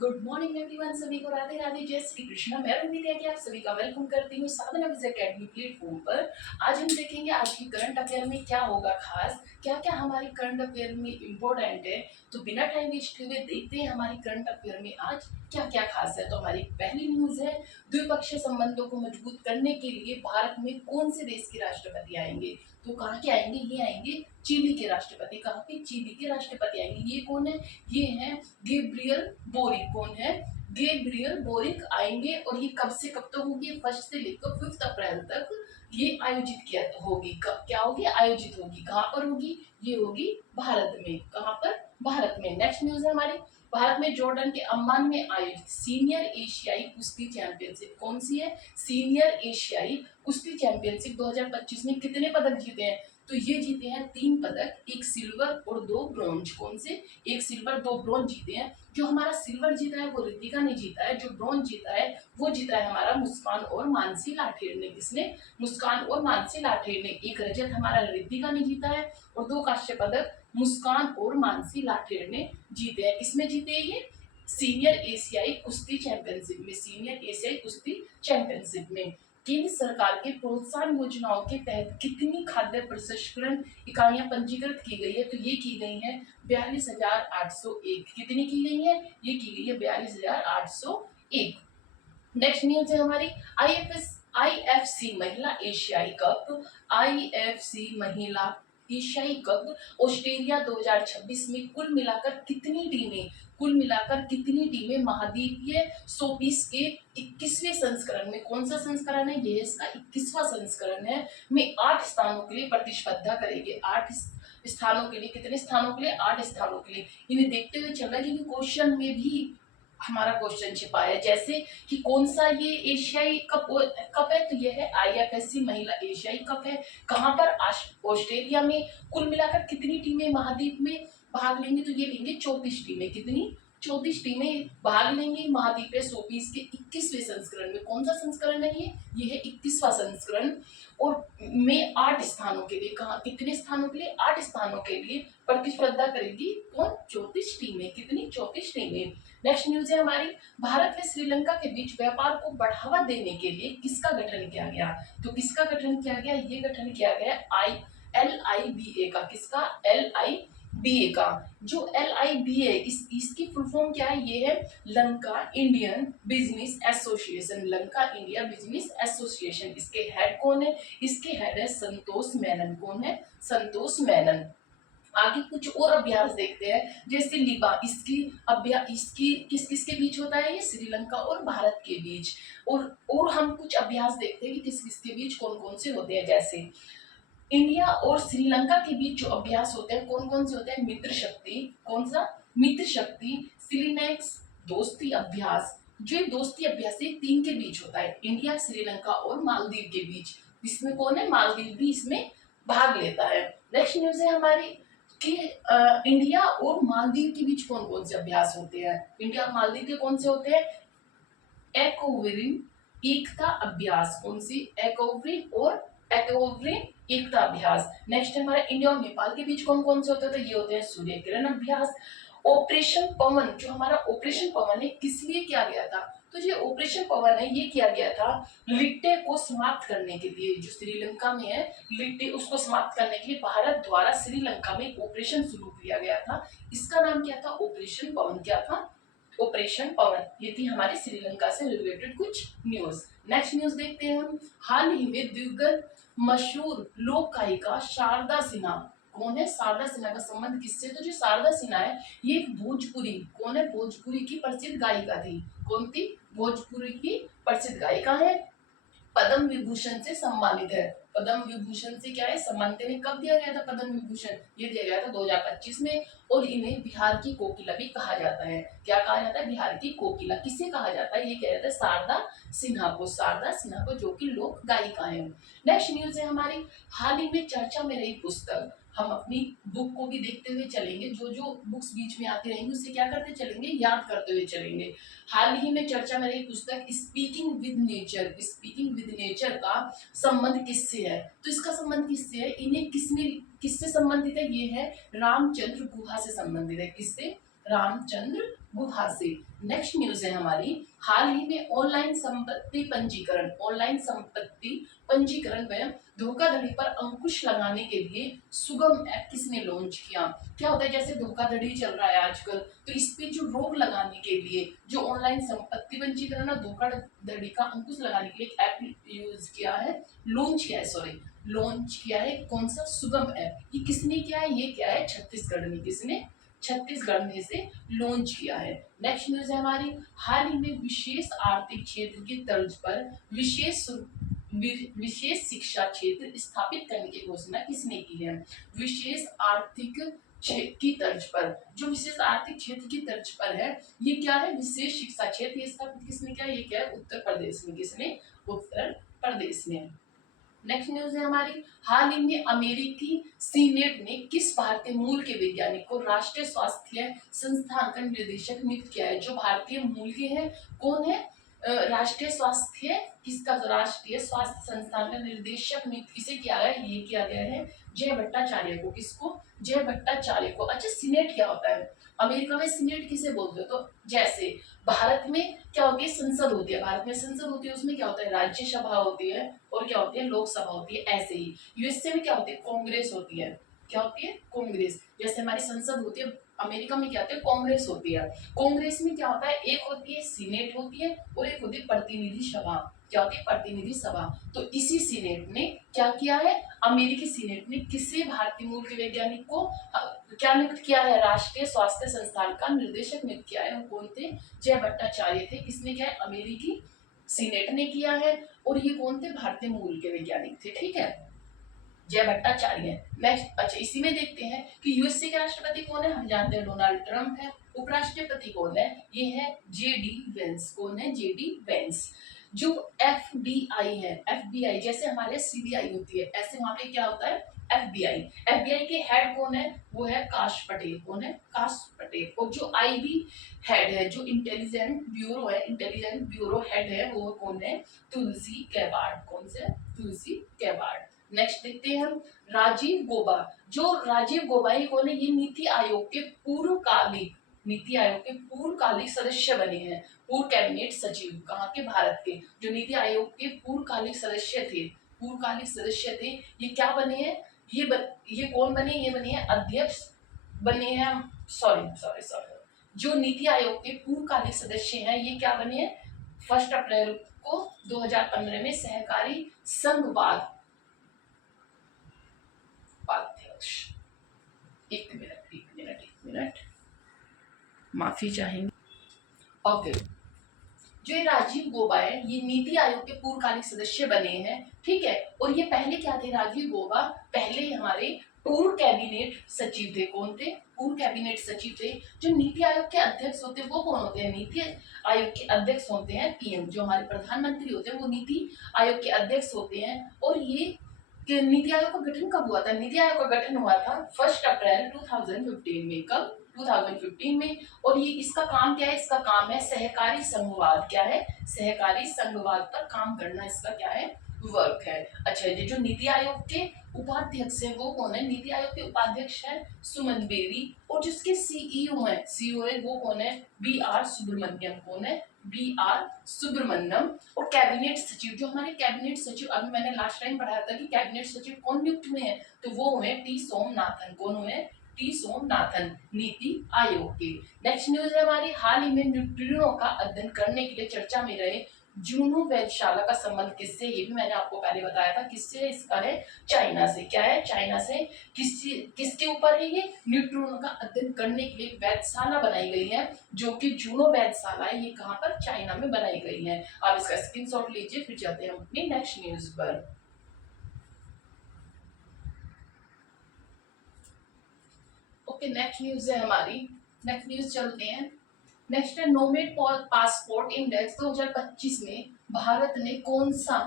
Good morning everyone, सभी को राधे राधे, जय श्री कृष्णा। मैं उम्मीद है कि आप सभी का वेलकम करती हूँ साधना विजय अकेडमी प्लेटफॉर्म पर। आज हम देखेंगे आज की करंट अफेयर में क्या होगा खास, क्या क्या हमारी करंट अफेयर में इम्पोर्टेंट है। तो बिना टाइम वेस्ट हुए देखते हैं हमारी करंट अफेयर में आज क्या क्या खास है। तो हमारी पहली न्यूज है, द्विपक्षीय संबंधों को मजबूत करने के लिए भारत में कौन से देश के राष्ट्रपति आएंगे। तो कहाँ के आएंगे, ये आएंगे चिली के राष्ट्रपति। कहाँ के, चिली के राष्ट्रपति आएंगे। ये कौन है, ये है गैब्रियल बोरिक। कौन है, गैब्रियल बोरिक आएंगे। और ये कब से कब तक होगी, 1 से लेकर 5 अप्रैल तक ये आयोजित किया होगी। कब क्या होगी, आयोजित होगी। कहाँ पर होगी, ये होगी भारत में। कहाँ पर, भारत में। नेक्स्ट न्यूज है हमारी, भारत में जॉर्डन के अम्मान में आयोजित सीनियर एशियाई कुश्ती चैंपियनशिप। कौन सी है, सीनियर एशियाई कुश्ती चैंपियनशिप 2025 में कितने पदक जीते हैं। तो ये जीते हैं 3 पदक, 1 सिल्वर और 2 ब्रॉन्ज। कौन से, 1 सिल्वर 2 ब्रॉन्ज जीते हैं। जो हमारा सिल्वर जीता है वो रितिका ने जीता है, जो ब्रॉन्ज जीता है वो जीता है हमारा मुस्कान और मानसी लाठेर ने। किसने, मुस्कान और मानसी लाठेर ने। 1 रजत हमारा रितिका ने जीता है और 2 कांस्य पदक मुस्कान और मानसी लाठेर ने जीते हैं। किसमें जीते हैं ये, सीनियर एशियाई कुश्ती चैंपियनशिप में। सीनियर एशियाई कुश्ती चैंपियनशिप में केंद्र सरकार के प्रोत्साहन योजनाओं के तहत कितनी खाद्य प्रसंस्करण इकाइयां पंजीकृत की गई है। तो ये की गई है 42,801। कितनी की गई है, ये की गई है 42,801। नेक्स्ट न्यूज है हमारी, आईएफसी महिला एशियाई कप। आईएफसी महिला एशियाई कप ऑस्ट्रेलिया 2026 में कुल मिलाकर कितनी टीमें महाद्वीपीय शोपीस के 21वें संस्करण में, कौन सा संस्करण है, ये इसका 21वां संस्करण है, में 8 स्थानों के लिए प्रतिस्पर्धा करेंगे। 8 स्थानों के लिए, कितने स्थानों के लिए, 8 स्थानों के लिए। इन्हें देखते हुए चल रहा है क्योंकि क्वेश्चन में भी हमारा क्वेश्चन छिपा है। जैसे कि कौन सा ये एशियाई कप है, तो ये है आईएफएससी महिला एशियाई कप है। कहाँ पर, ऑस्ट्रेलिया में। कुल मिलाकर कितनी टीमें महाद्वीप में भाग लेंगे, तो ये लेंगे 34 टीमें। कितनी, 34 टीमें भाग लेंगी महाद्वीपीय शोपीस के 21वें संस्करण में। कौन सा संस्करण है ये है 21वां संस्करण। और में 8 स्थानों के लिए, कहा कितने स्थानों के लिए, 8 स्थानों के लिए प्रतिस्पर्धा करेगी। कौन, 34 टीमें। कितनी, 34 टीमें। नेक्स्ट न्यूज है हमारी, भारत व श्रीलंका के बीच व्यापार को बढ़ावा देने के लिए किसका गठन किया गया। तो किसका गठन किया गया, ये गठन किया गया LIBA का। किसका, LIBA का। जो LIBA इसकी फुल फॉर्म क्या है, ये है Lanka Indian business association. Lanka India business association. इसके हेड कौन है, इसके हेड है संतोष मेनन। कौन है, संतोष मेनन। आगे कुछ और अभ्यास देखते हैं, जैसे लिबा, इसकी किस किस के बीच होता है, ये श्रीलंका और भारत के बीच। और हम कुछ अभ्यास देखते हैं कि किस किस के बीच कौन कौन से होते हैं। जैसे इंडिया और श्रीलंका के बीच जो अभ्यास होते हैं कौन कौन से होते हैं, मित्र शक्ति। कौन सा, मित्र शक्ति, सिलिनेक्स, दोस्ती अभ्यास। जो दोस्ती अभ्यास है 3 के बीच होता है, इंडिया, श्रीलंका और मालदीव के बीच। इसमें कौन है, मालदीव भी इसमें भाग लेता है। नेक्स्ट न्यूज है हमारी कि इंडिया और मालदीव के बीच कौन कौन से अभ्यास होते हैं। इंडिया और मालदीव के कौन से होते हैं, एक्वोरिन एकता अभ्यास। कौन सी, एक्वोरिन और एक्वोरिन एकता अभ्यास। नेक्स्ट हमारा इंडिया और नेपाल के बीच कौन कौन से होते हैं, तो ये होते हैं सूर्य किरण अभ्यास। ऑपरेशन पवन, जो हमारा ऑपरेशन पवन है किस लिए किया गया था, तो ये ऑपरेशन पवन है ये किया गया था लिट्टे को समाप्त करने के लिए। जो श्रीलंका में है लिट्टे, उसको समाप्त करने के लिए भारत द्वारा श्रीलंका में ऑपरेशन शुरू किया गया था। इसका नाम क्या था, ऑपरेशन पवन। क्या था, ऑपरेशन पवन। ये थी हमारी श्रीलंका से रिलेटेड कुछ न्यूज। नेक्स्ट न्यूज देखते हैं हम, हाल ही में दिवंगत मशहूर लोक गायिका शारदा सिन्हा। कौन है, शारदा सिन्हा का संबंध किससे, तो जो शारदा सिन्हा है ये भोजपुरी, कौन है, भोजपुरी की प्रसिद्ध गायिका थी। कौन थी, भोजपुरी की प्रसिद्ध गायिका है। पद्म विभूषण से सम्मानित है। पद्म विभूषण से क्या है, सम्मानित। इन्हें कब दिया गया था पद्म विभूषण, ये दिया गया था 2025 में। और इन्हें बिहार की कोकिला भी कहा जाता है। क्या कहा जाता है, बिहार की कोकिला। किसे कहा जाता है, ये कहा जाता है शारदा सिन्हा को। शारदा सिन्हा को, जो कि लोक गायिका है। नेक्स्ट न्यूज है हमारी, हाल ही में चर्चा में रही पुस्तक। हम अपनी बुक को भी देखते हुए चलेंगे, जो जो बुक्स बीच में आती रहेंगी उससे क्या करते चलेंगे, याद करते हुए चलेंगे। हाल ही में चर्चा में रही पुस्तक speaking with nature. Speaking with nature का संबंध किससे है, तो इसका संबंध किससे है, इन्हें किससे संबंधित है, ये है रामचंद्र गुहा से संबंधित है। किससे, रामचंद्र गुहा से। नेक्स्ट न्यूज है हमारी, हाल ही में ऑनलाइन संपत्ति पंजीकरण में धोखाधड़ी पर अंकुश लगाने के लिए सुगम ऐप किसने लॉन्च किया? क्या होता है, जैसे धोखाधड़ी चल रहा है आजकल, तो इस पे जो रोक लगाने के लिए जो ऑनलाइन संपत्ति पंजीकरण और धोखाधड़ी का अंकुश लगाने के लिए एक ऐप यूज किया है, लॉन्च किया है। कौन सा? सुगम ऐप। ये किसने किया है? ये क्या है? छत्तीसगढ़ में। किसने? छत्तीसगढ़ में से लॉन्च किया है। नेक्स्ट न्यूज है हमारी, हाल ही में विशेष आर्थिक क्षेत्र की तर्ज पर विशेष शिक्षा क्षेत्र स्थापित करने की घोषणा किसने की है? विशेष आर्थिक क्षेत्र की तर्ज पर, जो विशेष आर्थिक क्षेत्र की तर्ज पर है, ये क्या है? विशेष शिक्षा क्षेत्र। ये स्थापित किसने किया? ये क्या है? उत्तर प्रदेश में। किसने? उत्तर प्रदेश में। नेक्स्ट न्यूज है हमारी, हाल ही में अमेरिकी सीनेट ने किस भारतीय मूल के वैज्ञानिक को राष्ट्रीय स्वास्थ्य संस्थान का निर्देशक नियुक्त किया है? जो भारतीय मूल के हैं, कौन है? राष्ट्रीय स्वास्थ्य संस्थान का निर्देशक नियुक्त किसे किया गया है? ये किया गया है जय भट्टाचार्य को। किसको? जय भट्टाचार्य को। अच्छा, सीनेट क्या होता है? अमेरिका में सीनेट किसे बोलते हो? तो जैसे भारत में क्या होती है? संसद होती है। भारत में संसद होती है, उसमें क्या होता है? राज्यसभा होती है और क्या होती है? लोकसभा होती है। ऐसे ही यूएसए में क्या होती है? कांग्रेस होती है। क्या होती है? कांग्रेस। जैसे हमारी संसद होती है, अमेरिका में क्या होती है? कांग्रेस होती है। कांग्रेस में क्या होता है? एक होती है सीनेट होती है और एक होती है प्रतिनिधि सभा। क्या होती है? प्रतिनिधि सभा। तो इसी सीनेट ने क्या किया है? अमेरिकी सीनेट ने किसी भारतीय मूल के वैज्ञानिक को क्या नियुक्त किया है? राष्ट्रीय स्वास्थ्य संस्थान का निर्देशक नियुक्त किया है। वो कौन थे? जय भट्टाचार्य थे। किसने किया है? अमेरिकी सीनेट ने किया है। और ये कौन थे? भारतीय मूल के वैज्ञानिक थे। ठीक है, जय भट्टाचार्य। नेक्स्ट, अच्छा इसी में देखते हैं कि यूएसए के राष्ट्रपति कौन है? हम जानते हैं डोनाल्ड ट्रंप है। उपराष्ट्रपति कौन है? ये है जेडी वेंस। कौन है? JD Vance. जो एफबीआई है, एफबीआई जैसे हमारे सीबीआई होती है, ऐसे वहां पे क्या होता है? एफबीआई। एफबीआई के हेड कौन है? वो है काश पटेल। कौन है? काश पटेल। और जो आईबी हेड है, जो इंटेलिजेंट ब्यूरो हेड है, वो कौन है? तुलसी गैबार्ड। कौन से? तुलसी गैबार्ड। नेक्स्ट देखते हैं हम, राजीव गोबा। जो राजीव गोबा ही कौन है? ये नीति आयोग के पूर्वकालिक सदस्य बने हैं। पूर्व कैबिनेट सचिव। कहाँ के? भारत के। जो नीति आयोग के पूर्वकालिक सदस्य थे, ये क्या बने हैं? ये कौन बने? ये बने हैं अध्यक्ष बने हैं। सॉरी, जो नीति आयोग के पूर्वकालिक सदस्य हैं, ये क्या बने हैं? 1 अप्रैल को 2015 में सहकारी संघवाद उपाध्यक्ष। एक मिनट माफी चाहेंगे। ओके, जो ये राजीव गोबा है, ये नीति आयोग के पूर्वकालिक सदस्य बने हैं। ठीक है, और ये पहले क्या थे? राजीव गोबा पहले हमारे पूर्व कैबिनेट सचिव थे। कौन थे? पूर्व कैबिनेट सचिव थे। जो नीति आयोग के अध्यक्ष होते हैं, वो कौन होते हैं? नीति आयोग के अध्यक्ष होते हैं पीएम। जो हमारे प्रधानमंत्री होते हैं, वो नीति आयोग के अध्यक्ष होते हैं। और ये कि नीति आयोग का गठन कब हुआ था? नीति आयोग का गठन हुआ था 1 अप्रैल 2015 में। कब? 2015 में। और ये इसका काम क्या है? इसका काम है सहकारी संघवाद। क्या है? सहकारी संघवाद पर काम करना इसका क्या है? वर्क है। अच्छा, ये जो नीति आयोग के उपाध्यक्ष है, वो कौन है? नीति आयोग के उपाध्यक्ष है सुमन बेरी। और जिसके सीईओ है वो कौन है? B R Subrahmanyam. कौन है? B R Subrahmanyam. और कैबिनेट सचिव, जो हमारे कैबिनेट सचिव, अभी मैंने लास्ट टाइम पढ़ाया था कि कैबिनेट सचिव कौन नियुक्त हुए हैं, तो वो हुए टी सोमनाथन। कौन हुए? टी सोमनाथन, नीति आयोग के। नेक्स्ट न्यूज है हमारी, हाल ही में न्यूट्रिनो का अध्ययन करने के लिए चर्चा में रहे जूनो वेधशाला का संबंध किससे? ये भी मैंने आपको पहले बताया था। किससे है? इसका है चाइना से। क्या है? चाइना से। किसके ऊपर है ये? न्यूट्रिनो का अध्ययन करने के लिए वेधशाला बनाई गई है, जो कि जूनो वेधशाला है। ये कहाँ पर? चाइना में बनाई गई है। आप इसका स्क्रीनशॉट लीजिए, फिर जाते हैं हम अपनी नेक्स्ट न्यूज पर। ओके, नेक्स्ट न्यूज है हमारी। नेक्स्ट न्यूज चलते हैं। नेक्स्ट है, नोमेड पासपोर्ट इंडेक्स 2025 में भारत का कौन सा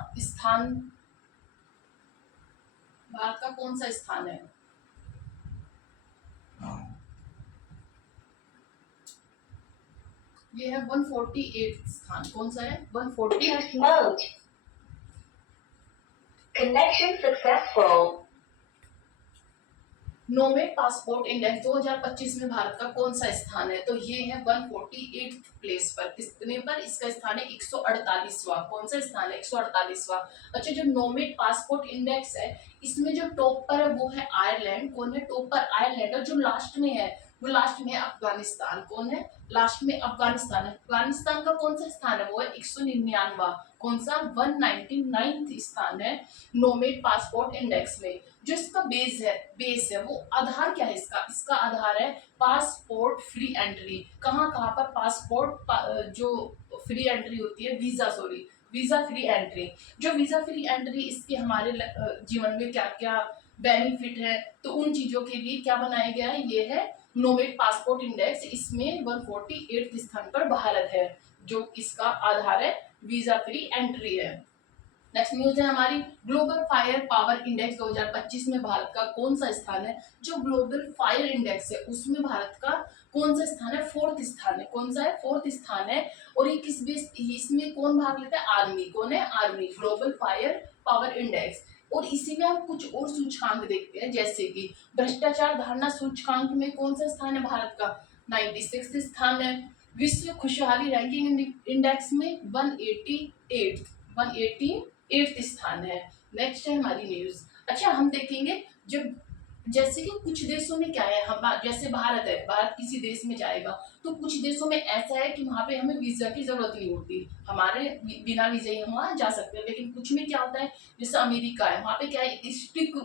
स्थान है? ये है 148 स्थान। कौन सा है? 148 mode. Connection successful. नोवेड पासपोर्ट इंडेक्स 2025 में भारत का कौन सा स्थान है? तो ये है 148th प्लेस पर। कितने पर? इसका स्थान है 148वां। कौन सा स्थान है? 148वां। अच्छा, जो नोवेड पासपोर्ट इंडेक्स है इसमें जो टॉप पर है वो है आयरलैंड। कौन है टॉप पर? आयरलैंड। और जो लास्ट में है वो लास्ट में है अफगानिस्तान। कौन है लास्ट में? अफगानिस्तान है। अफगानिस्तान का कौन सा स्थान है? वो है 199वां। कौन सा? 199th स्थान है नोमेड पासपोर्ट इंडेक्स में। जो इसका बेस है वो आधार क्या है इसका? इसका आधार है पासपोर्ट फ्री एंट्री। कहाँ कहाँ पर पासपोर्ट जो फ्री एंट्री होती है, वीजा फ्री एंट्री। जो वीजा फ्री एंट्री इसके हमारे जीवन में क्या क्या बेनिफिट है, तो उन चीजों के लिए क्या बनाया गया है? ये है नोवेड पासपोर्ट इंडेक्स। इसमें 148 स्थान पर भारत है, जो इसका आधार है वीजा फ्री एंट्री है। नेक्स्ट न्यूज है हमारी, ग्लोबल फायर पावर इंडेक्स 2025 में भारत का कौन सा स्थान है? जो ग्लोबल फायर इंडेक्स है उसमें भारत का कौन सा स्थान है? 4th स्थान है। कौन सा है? 4th स्थान है। और ये किस बेस, इसमें कौन भाग लेता है? आर्मी। कौन है? Army. Global fire power index. और इसी में हम कुछ और सूचकांक देखते हैं, जैसे कि भ्रष्टाचार धारणा सूचकांक में कौन सा स्थान है भारत का? 96 स्थान है। विश्व खुशहाली रैंकिंग इंडेक्स में 188 स्थान है। नेक्स्ट है हमारी न्यूज। अच्छा, हम देखेंगे जब जैसे कि कुछ देशों में क्या है, हम जैसे भारत है, भारत किसी देश में जाएगा तो कुछ देशों में ऐसा है कि वहां पे हमें वीजा की जरूरत नहीं होती, हमारे बिना वीजा ही हम वहां जा सकते हैं। लेकिन कुछ में क्या होता है, जैसे अमेरिका है, वहां पे क्या है, स्ट्रिक्ट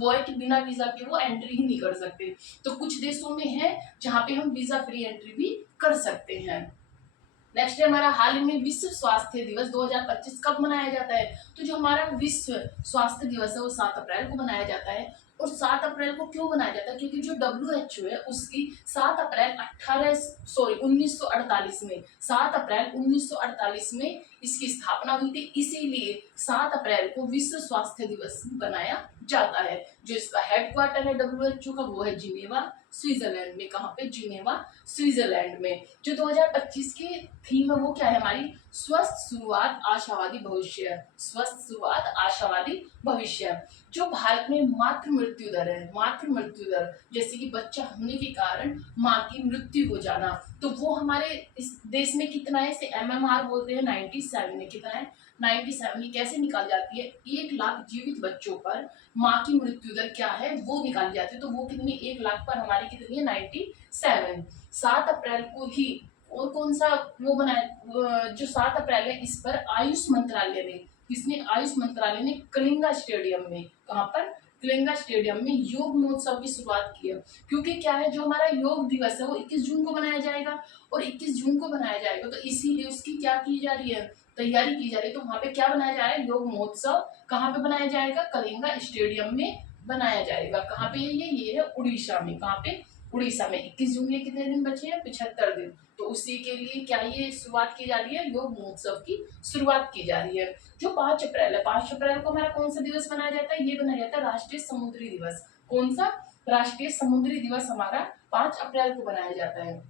वो है कि बिना वीजा के वो एंट्री ही नहीं कर सकते। तो कुछ देशों में है जहाँ पे हम वीजा फ्री एंट्री भी कर सकते हैं। नेक्स्ट है हमारा, हाल ही में विश्व स्वास्थ्य दिवस 2025 कब मनाया जाता है? तो जो हमारा विश्व स्वास्थ्य दिवस है वो 7 अप्रैल को मनाया जाता है। और 7 अप्रैल को क्यों मनाया जाता है? क्योंकि जो WHO है उसकी 7 अप्रैल 1948 में 7 अप्रैल 1948 में इसकी स्थापना हुई थी। इसीलिए 7 अप्रैल को विश्व स्वास्थ्य दिवस बनाया जाता है। जो इसका हेडक्वार्टर है WHO का वो है जिनेवा, स्विट्जरलैंड में। कहाँ पे? जिनेवा, स्विट्जरलैंड में। जो 2025 की थीम है वो क्या है हमारी? स्वस्थ शुरुआत आशावादी भविष्य। स्वस्थ शुरुआत आशावादी भविष्य। जो भारत में मातृ मृत्यु दर है, मातृ मृत्यु दर, जैसे कि बच्चा होने के कारण माँ की मृत्यु हो जाना, तो वो हमारे इस देश में कितना है? इसे MMR बोलते हैं। 97 में। कितना है? 97। ये कैसे निकाल जाती है? 1 लाख जीवित बच्चों पर माँ की मृत्यु दर क्या है वो निकाली जाती है। तो वो कितनी? 1 लाख पर हमारी कितनी है? 97। 7 अप्रैल को ही और कौन सा वो बनाया, जो 7 अप्रैल है इस पर आयुष मंत्रालय ने, किसने? आयुष मंत्रालय ने कलिंगा स्टेडियम में, कहाँ पर? कलिंगा स्टेडियम में योग महोत्सव की शुरुआत की है। क्योंकि क्या है, जो हमारा योग दिवस है वो 21 जून को मनाया जाएगा, और 21 जून को बनाया जाएगा तो इसीलिए उसकी क्या की जा रही है? तैयारी की जा रही है। तो वहां पे क्या बनाया जा रहा है? योग महोत्सव। कहाँ पे बनाया जाएगा? कलिंगा स्टेडियम में बनाया जाएगा। कहाँ पे? ये है उड़ीसा में। कहाँ पे? उड़ीसा में। 21 जून के कितने दिन बचे हैं? 75 दिन। तो उसी के लिए क्या ये शुरुआत की जा रही है? योग महोत्सव की शुरुआत की जा रही है। जो 5 अप्रैल है, 5 अप्रैल को हमारा कौन सा दिवस मनाया जाता है? ये बनाया जाता है राष्ट्रीय समुद्री दिवस। कौन सा? राष्ट्रीय समुद्री दिवस हमारा 5 अप्रैल को बनाया जाता है।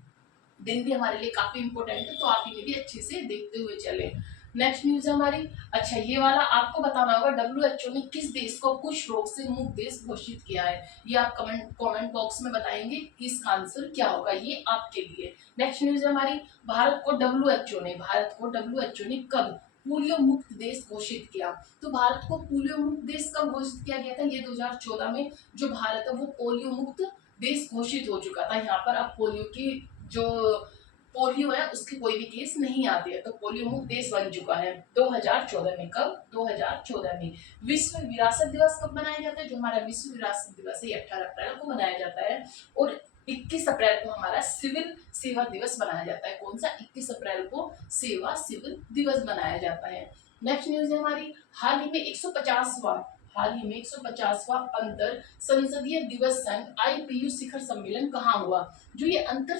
दिन भी हमारे लिए काफी इंपॉर्टेंट है, तो आप इन्हें भी अच्छे से देखते हुए चले। नेक्स्ट न्यूज है हमारी। अच्छा, ये वाला आपको बताना होगा, WHO ने किस देश को कुष्ठ रोग से मुक्त देश घोषित किया है? ये आप कमेंट बॉक्स में बताएंगे कि इसका आंसर क्या होगा, ये आपके लिए। नेक्स्ट न्यूज है हमारी, भारत को WHO ने कब पोलियो मुक्त देश घोषित किया? तो भारत को पोलियो मुक्त देश कब घोषित किया गया था? ये 2014 में जो भारत है वो पोलियो मुक्त देश घोषित हो चुका था। यहाँ पर अब पोलियो की जो पोलियो है उसके कोई भी केस नहीं आते हैं, तो पोलियो मुक्त देश बन चुका है 2014 में। कब? 2014 में। विश्व विरासत दिवस कब मनाया जाता है? जो हमारा विश्व विरासत दिवस है 18 अप्रैल को मनाया जाता है। और 21 अप्रैल को हमारा सिविल सेवा दिवस मनाया जाता है। कौन सा? 21 अप्रैल को सेवा सिविल दिवस मनाया जाता है। नेक्स्ट न्यूज है हमारी, हाल ही में 150वां अंतर संसदीय दिवस संघ IPU शिखर सम्मेलन कहाँ हुआ? जो ये अंतर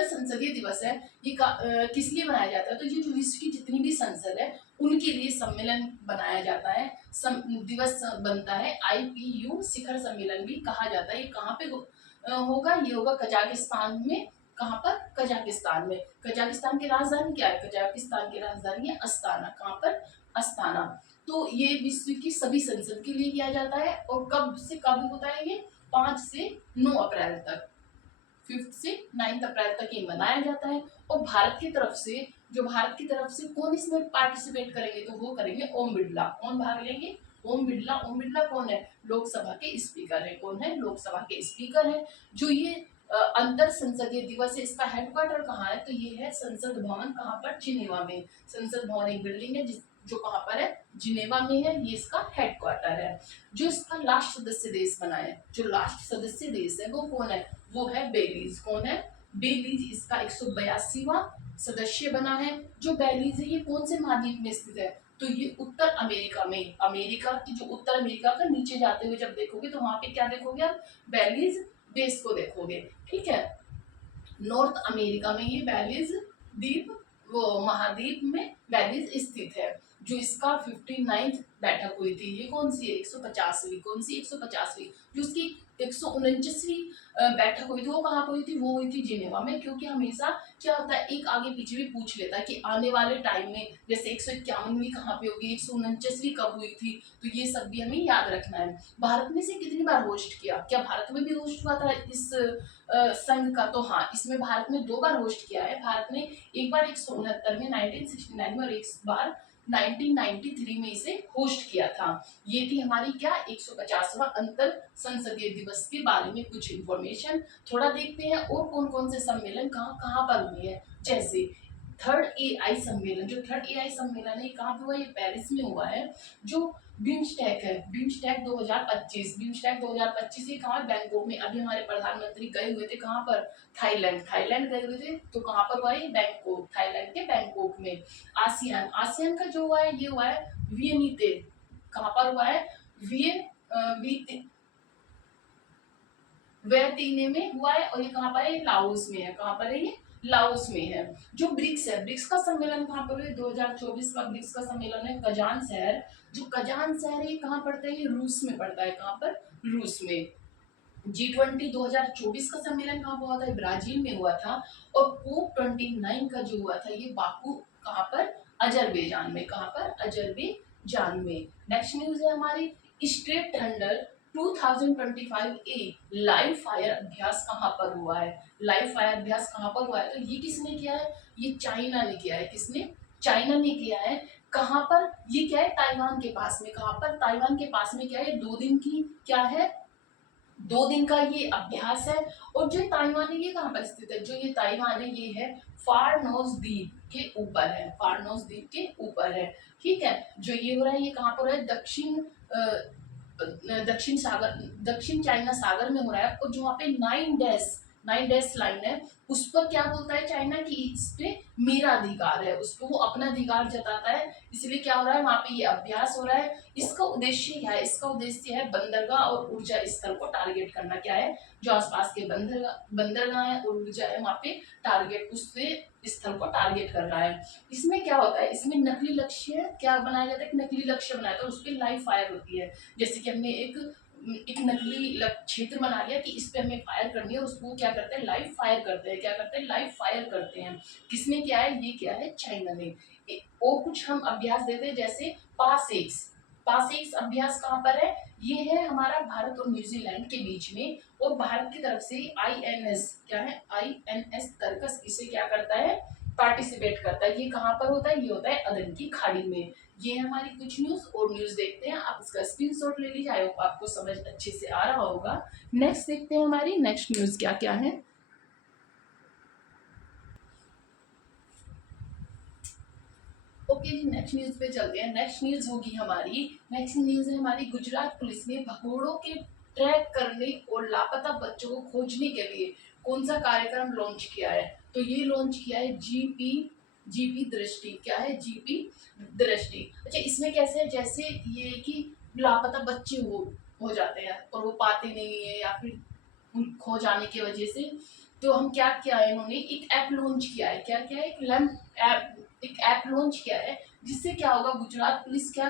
संसदीय दिवस है ये किस लिए मनाया जाता है? तो ये जो विश्व की जितनी भी संसद है उनके लिए सम्मेलन बनाया जाता है, दिवस बनता है। IPU शिखर सम्मेलन भी कहा जाता है। ये कहाँ पे होगा? ये होगा कजाकिस्तान में। कहाँ पर? कजाकिस्तान में। कजाकिस्तान की राजधानी क्या है? कजाकिस्तान की राजधानी है अस्ताना। कहाँ पर? अस्ताना। तो ये विश्व की सभी संसद के लिए किया जाता है। और कब से कब होता है ये? 5 से 9 अप्रैल तक, 5 से 9 अप्रैल तक ये मनाया जाता है। और भारत की तरफ से, भारत की तरफ से कौन इसमें पार्टिसिपेट करेंगे? तो वो करेंगे ओम बिरला। कौन भाग लेंगे? ओम बिरला। ओम बिरला कौन है? लोकसभा के स्पीकर है। कौन है? लोकसभा के स्पीकर है। जो ये अंतर संसदीय दिवस है, इसका हेडक्वार्टर कहाँ है? तो ये है संसद भवन। कहाँ पर? जिनेवा में। संसद भवन एक बिल्डिंग है जो कहाँ पर है? जिनेवा में है। ये इसका हेडक्वार्टर है। जो इसका लास्ट सदस्य देश बना है, जो लास्ट सदस्य देश है वो कौन है? वो है बेलीज। कौन है? बेलीज इसका 182वां सदस्य बना है। जो बेलीज है ये कौन से महाद्वीप में स्थित है? तो ये उत्तर अमेरिका में, अमेरिका की जो उत्तर अमेरिका का नीचे जाते हुए जब देखोगे तो वहां पे क्या देखोगे आप? बेलीज देश को देखोगे। ठीक है। नॉर्थ अमेरिका में ये बेलीज द्वीप, वो महाद्वीप में बेलीज स्थित है। जो इसका 59th बैठक हुई थी, ये कौन सी है? 150वीं। कौन सी? 150वीं। जो उसकी 149वीं बैठक हुई थी वो कहाँ पर हुई थी? वो हुई थी जिनेवा में। क्योंकि हमेशा क्या होता है, एक आगे पीछे भी पूछ लेता है कि आने वाले टाइम में जैसे 151वीं कहाँ पे होगी, 149वीं कब हुई थी, तो ये सब भी हमें याद रखना है। भारत में से कितनी बार होस्ट किया? क्या भारत में भी होस्ट हुआ था इस संघ का? तो हाँ, इसमें भारत ने 2 बार होस्ट किया है। भारत ने एक बार 169 में 1969 में, और एक बार 1993 में इसे होस्ट किया था। ये थी हमारी क्या? 150वां अंतर संसदीय दिवस के बारे में कुछ इंफॉर्मेशन। थोड़ा देखते हैं और कौन कौन से सम्मेलन कहाँ कहाँ पर हुए हैं। जैसे थर्ड एआई सम्मेलन। जो थर्ड एआई सम्मेलन है कहाँ पे हुआ? ये पेरिस में हुआ है। जो बिम्स्टेक है, बिम्स्टेक 2025, बिम्स्टेक 2025 ये कहाँ? बैंकॉक में। अभी हमारे प्रधानमंत्री गए हुए थे कहाँ पर? थाईलैंड। थाईलैंड गए हुए थे तो कहाँ पर हुआ? ये बैंकॉक, थाईलैंड के बैंकॉक में। आसियान, आसियान का जो हुआ है ये हुआ है वियनीते। कहाँ पर हुआ है? वियतनाम में हुआ है। और ये कहाँ पर है? लाओस में है। कहाँ पर है ये? लाओस में है। जो ब्रिक्स है, ब्रिक्स का सम्मेलन कहाँ पर हुआ? 2024 का ब्रिक्स का सम्मेलन है कजान शहर। जो कजान शहर है ये कहाँ पड़ता है? ये रूस में पड़ता है। कहाँ पर? रूस में। G20 2024 का सम्मेलन कहाँ पर हुआ था? ब्राजील में हुआ था। और कोप 29 का जो हुआ था ये बाकू, कहाँ पर? अजरबैजान में। कहाँ पर? अजरबैजान में। नेक्स्ट न्यूज है हमारी स्ट्रेट थंडर 2025 ए लाइव फायर अभ्यास कहाँ पर हुआ है? लाइव फायर अभ्यास कहाँ पर हुआ है? तो ये किसने किया है? ये चाइना ने किया है। किसने? चाइना ने किया है। कहाँ पर? ये क्या है? ताइवान के पास में। कहाँ पर? ताइवान के पास में। क्या है? 2 दिन की क्या है? 2 दिन का ये अभ्यास है। और जो ताइवान है ये कहाँ पर स्थित है? जो ये ताइवान है ये है फार नॉर्थ द्वीप के ऊपर है। फार नॉर्थ द्वीप के ऊपर है। ठीक है। जो ये हो रहा है ये कहाँ पर है? दक्षिण सागर, दक्षिण चाइना सागर में हो रहा है। और जो वहाँ पे 9 डैश लाइन है उस पर क्या बोलता है चाइना की इस पे मेरा अधिकार है, उस पर वो अपना अधिकार जताता है। इसलिए क्या हो रहा है? वहाँ पे ये अभ्यास हो रहा है। इसका उद्देश्य क्या है? इसका उद्देश्य है बंदरगाह और ऊर्जा स्थल को टारगेट करना। क्या है? जो आसपास के बंदरगाह है और ऊर्जा है वहाँ पे टारगेट, उससे स्थल को टारगेट कर रहा है। इसमें क्या होता है? इसमें नकली लक्ष्य क्या बनाया जाता है? एक नकली लक्ष्य बनाया जाता है, उस पर लाइव फायर होती है। जैसे कि हमने एक नकली क्षेत्र बना लिया कि इस पे हमें फायर करनी है, और उसको क्या करते हैं? लाइव फायर करते हैं। क्या करते हैं? लाइव फायर करते हैं। किसने किया है? ये क्या है? चाइना ने। और कुछ हम अभ्यास देते हैं जैसे पासेक्स। पासेक्स अभ्यास कहाँ पर है? ये है हमारा भारत और न्यूजीलैंड के बीच में। और भारत की तरफ से आईएनएस, क्या है? आईएनएस तरकस इसे क्या करता है? पार्टिसिपेट करता है। ये कहाँ पर होता है? ये होता है अदन की खाड़ी में। ये है हमारी कुछ न्यूज। और न्यूज देखते हैं, आप इसका स्क्रीनशॉट ले लीजिए। आई होप आपको समझ अच्छे से आ रहा होगा। नेक्स्ट देखते हैं हमारी नेक्स्ट न्यूज क्या क्या है। ओके जी, नेक्स्ट न्यूज पे चलते हैं। नेक्स्ट न्यूज होगी हमारी, नेक्स्ट न्यूज है हमारी गुजरात पुलिस ने भगोड़ों के ट्रैक करने और लापता बच्चों को खोजने के लिए कौन सा कार्यक्रम लॉन्च किया है? तो ये लॉन्च किया है जीपी दृष्टि। क्या है? जीपी दृष्टि। अच्छा, इसमें कैसे है? जैसे ये कि लापता बच्चे हो जाते हैं और वो पाते नहीं है या फिर खो जाने की वजह से, तो हम क्या किया है? इन्होंने एक ऐप लॉन्च किया है। क्या किया है? एक ऐप लॉन्च किया है जिससे क्या होगा? गुजरात पुलिस क्या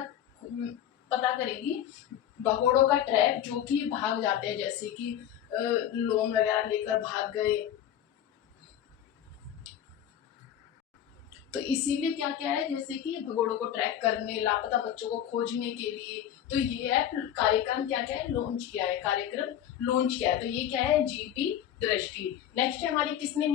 पता करेगी भगोड़ों का ट्रैक जो कि भाग जाते हैं, जैसे कि लोन वगैरह लेकर भाग गए तो इसीलिए क्या क्या है, जैसे कि भगोड़ों को ट्रैक करने, लापता बच्चों को खोजने के लिए, तो ये ऐप कार्यक्रम क्या क्या है, लॉन्च किया है, कार्यक्रम लॉन्च किया है। तो ये क्या है, जीपी दृष्टि। नेक्स्ट है हमारी, किसने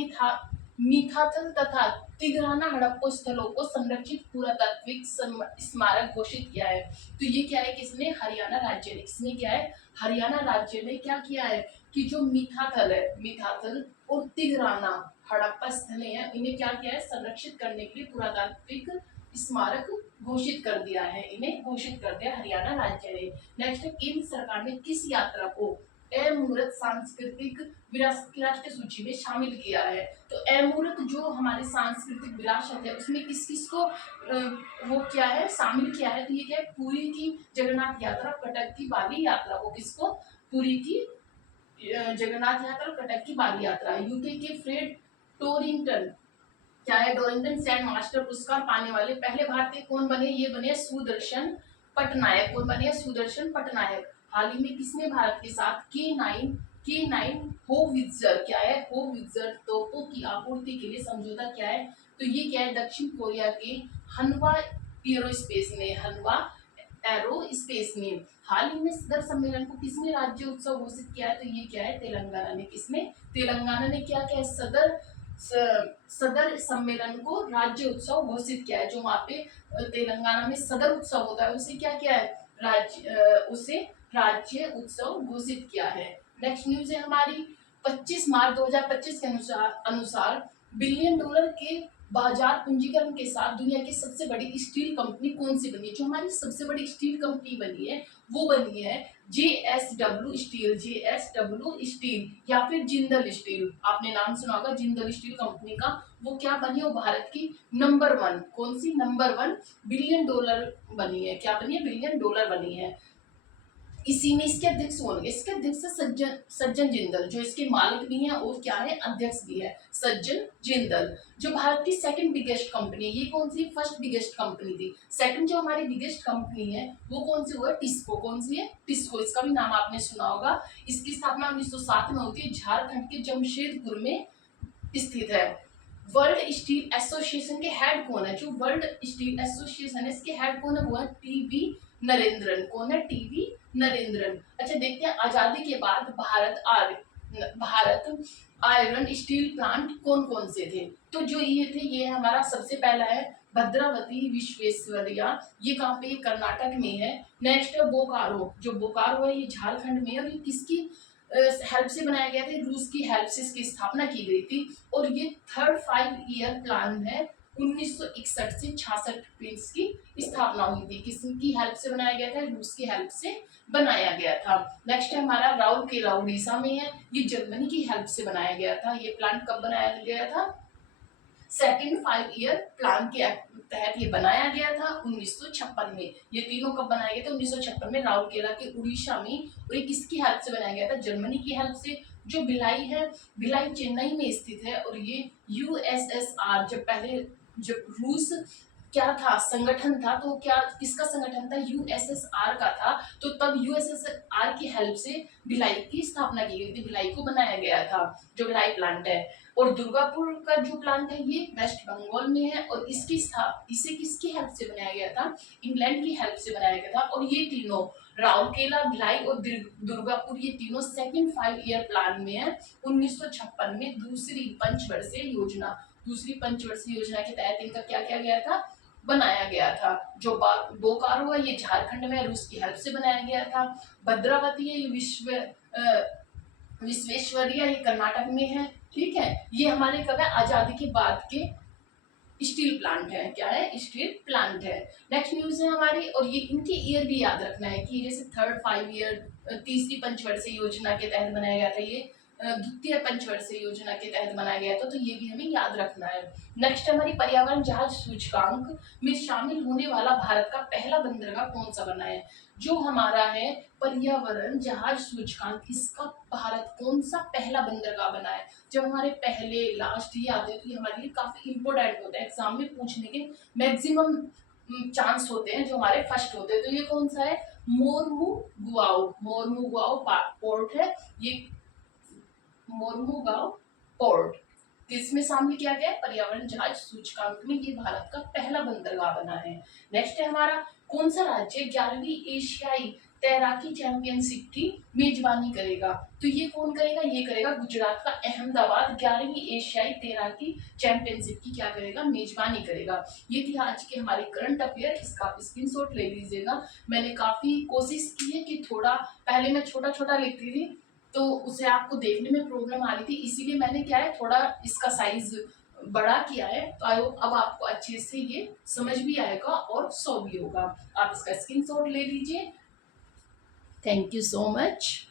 मिथाथल तथा तिग्राना हड़प्पा स्थलों को संरक्षित पुरातात्विक स्मारक घोषित किया है। तो ये क्या है, किसने, हरियाणा राज्य ने। किसने किया है, हरियाणा राज्य ने क्या किया है कि जो मिथाथल है, मिथाथल और तिग्राना हड़प्पा स्थलें हैं, इन्हें क्या किया है, संरक्षित करने के लिए पुरातात्विक स्मारक घोषित कर दिया है, इन्हें घोषित कर दिया हरियाणा राज्य ने। नेक्स्ट, केंद्र सरकार ने किस यात्रा को अमूर्त सांस्कृतिक विरासत की राष्ट्रीय सूची में शामिल किया है। तो अमूर्त जो हमारे सांस्कृतिक विरासत है, उसमें किस किस को वो क्या है, शामिल किया है। तो ये क्या है, पुरी की जगन्नाथ यात्रा, कटक की बाली यात्रा को, किसको, पुरी की जगन्नाथ यात्रा, कटक की बाली यात्रा। यूके के फ्रेड टोरिंगटन, क्या है, टोरिंगटन सैंड मास्टर पुरस्कार पाने वाले पहले भारतीय कौन बने, ये बने सुदर्शन पटनायक। कौन बने, सुदर्शन पटनायक। हाल ही में किसने भारत के साथ के9 होवित्जर, क्या है, होवित्जर तोपों की आपूर्ति के लिए समझौता किया है। तो ये क्या है, दक्षिण कोरिया के हनवा एरोस्पेस ने, हनवा एरोस्पेस ने। हाल ही में सदर सम्मेलन को किसने राज्य उत्सव घोषित किया है। तो ये क्या है, तेलंगाना ने। किसने, तेलंगाना ने क्या क्या है, सदर सम्मेलन को राज्य उत्सव घोषित किया है। जो वहाँ पे तेलंगाना में सदर उत्सव होता है, उसे क्या किया है, उसे राज्य उत्सव घोषित किया है। नेक्स्ट न्यूज है हमारी, 25 मार्च 2025 के अनुसार बिलियन डॉलर के बाजार पूंजीकरण के साथ दुनिया की सबसे बड़ी स्टील कंपनी कौन सी बनी है। जो हमारी सबसे बड़ी स्टील कंपनी बनी है, वो बनी है JSW स्टील, JSW स्टील या फिर जिंदल स्टील। आपने नाम सुना होगा जिंदल स्टील कंपनी का। वो क्या बनी है, वो भारत की नंबर 1, कौन सी, नंबर 1 बिलियन डॉलर बनी है। क्या बनी है, बिलियन डॉलर बनी है। इसी में इसके अध्यक्ष होंगे, इसके अध्यक्ष सज्जन जिंदल, जो इसके मालिक भी हैं और क्या है, अध्यक्ष भी है, सज्जन जिंदल। जो भारत की सेकंड बिगेस्ट कंपनी है, ये कौन सी, फर्स्ट बिगेस्ट कंपनी थी। सेकंड जो हमारी बिगेस्ट कंपनी है वो कौन सी हुआ, टिस्को। कौन सी है, टिस्को। इसका भी नाम आपने सुना होगा। इसकी स्थापना 1907 में होती है, झारखंड के जमशेदपुर में स्थित है। वर्ल्ड स्टील एसोसिएशन के हेड कौन है, जो वर्ल्ड स्टील एसोसिएशन है, इसके हेड कौन है, वो है टीवी नरेंद्रन। कौन है, टीवी नरेंद्रन। अच्छा, देखते हैं आजादी के बाद भारत आयरन स्टील प्लांट कौन कौन से थे। तो जो ये थे, ये हमारा सबसे पहला है भद्रावती विश्वेश्वरैया, ये कहाँ पे, कर्नाटक में है। नेक्स्ट है बोकारो, जो बोकारो है ये झारखंड में है, और ये किसकी हेल्प से बनाया गया था, रूस की हेल्प से इसकी स्थापना की गई थी। और ये थर्ड 5 ईयर प्लान है, 1961 से 66 में इसकी स्थापना हुई थी। किसकी हेल्प से बनाया गया था, रूस की हेल्प से बनाया गया था। नेक्स्ट है हमारा राउरकेला, उड़ीसा में है, ये जर्मनी की हेल्प से बनाया गया था। ये प्लांट कब बनाया गया था, सेकंड 5 ईयर प्लान के तहत ये बनाया गया था 1956 में। ये तीनों कब बनाए गए थे, 1956 में, राउरकेला के उड़ीसा में। और ये किसकी हेल्प से बनाया गया था, जर्मनी की हेल्प से। जो भिलाई है, भिलाई चेन्नई में स्थित है, और ये USSR, जब रूस क्या था, संगठन था, तो क्या किसका संगठन था, USSR का था। तो तब USSR की हेल्प से भिलाई की स्थापना की गई थी, भिलाई को बनाया गया था, जो भिलाई प्लांट है। और दुर्गापुर का जो प्लांट है, ये वेस्ट बंगाल में है, और इसे किसकी हेल्प से बनाया गया था, इंग्लैंड की हेल्प से बनाया गया था। और ये तीनों, राउरकेला, भिलाई और दुर्गापुर, ये तीनों सेकंड 5 ईयर प्लान में है। 1956 में दूसरी पंचवर्षीय योजना के तहत इनका क्या किया गया था, बनाया गया था। जो बोकारो है, ये झारखंड में रूस की हेल्प से बनाया गया था। भद्रावती है, ये विश्वेश्वरैया, ये कर्नाटक में है। ठीक है, ये हमारे कब है, आजादी के बाद के स्टील प्लांट है। क्या है, स्टील प्लांट है। नेक्स्ट न्यूज है हमारी, और ये इनके ईयर भी याद रखना है कि जैसे थर्ड 5 ईयर, तीसरी पंचवर्षीय योजना के तहत बनाया गया था, ये द्वितीय पंचवर्षीय योजना के तहत बनाया गया था। तो ये भी हमें याद रखना है। नेक्स्ट हमारी, पर्यावरण जहाज सूचकांक में शामिल होने वाला भारत का पहला बंदरगाह कौन सा बना है। जो हमारा है पर्यावरण जहाज सूचकांक, इसका भारत कौन सा पहला बंदरगाह बना है। जब हमारे पहले लास्ट ये आते हैं, तो ये हमारे लिए काफी इंपोर्टेंट होता है, एग्जाम में पूछने के मैक्सिमम चांस होते हैं, जो हमारे फर्स्ट होते हैं। तो ये कौन सा है, मोरमुगाओ पोर्ट है, ये मोरमुगाओ पोर्ट। किसमें शामिल किया गया है? पर्यावरण जहाज सूचकांक में ये भारत का पहला बंदरगाह बना है। नेक्स्ट है हमारा, कौन सा राज्य 11वीं एशियाई तैराकी चैंपियनशिप की मेजबानी करेगा? तो ये कौन करेगा? ये करेगा गुजरात का अहमदाबाद 11वीं एशियाई तैराकी चैंपियनशिप की क्या करेगा? मेजबानी करेगा। ये थी आज के हमारे करंट अफेयर, इसका आप स्क्रीनशॉट ले लीजिएगा। मैंने काफी कोशिश की है कि थोड़ा पहले मैं छोटा छोटा लिखती थी तो उसे आपको देखने में प्रॉब्लम आ रही थी, इसीलिए मैंने क्या है थोड़ा इसका साइज बड़ा किया है। तो आई होप अब आपको अच्छे से ये समझ भी आएगा और सो भी होगा। आप इसका स्क्रीनशॉट ले लीजिए। Thank you so much.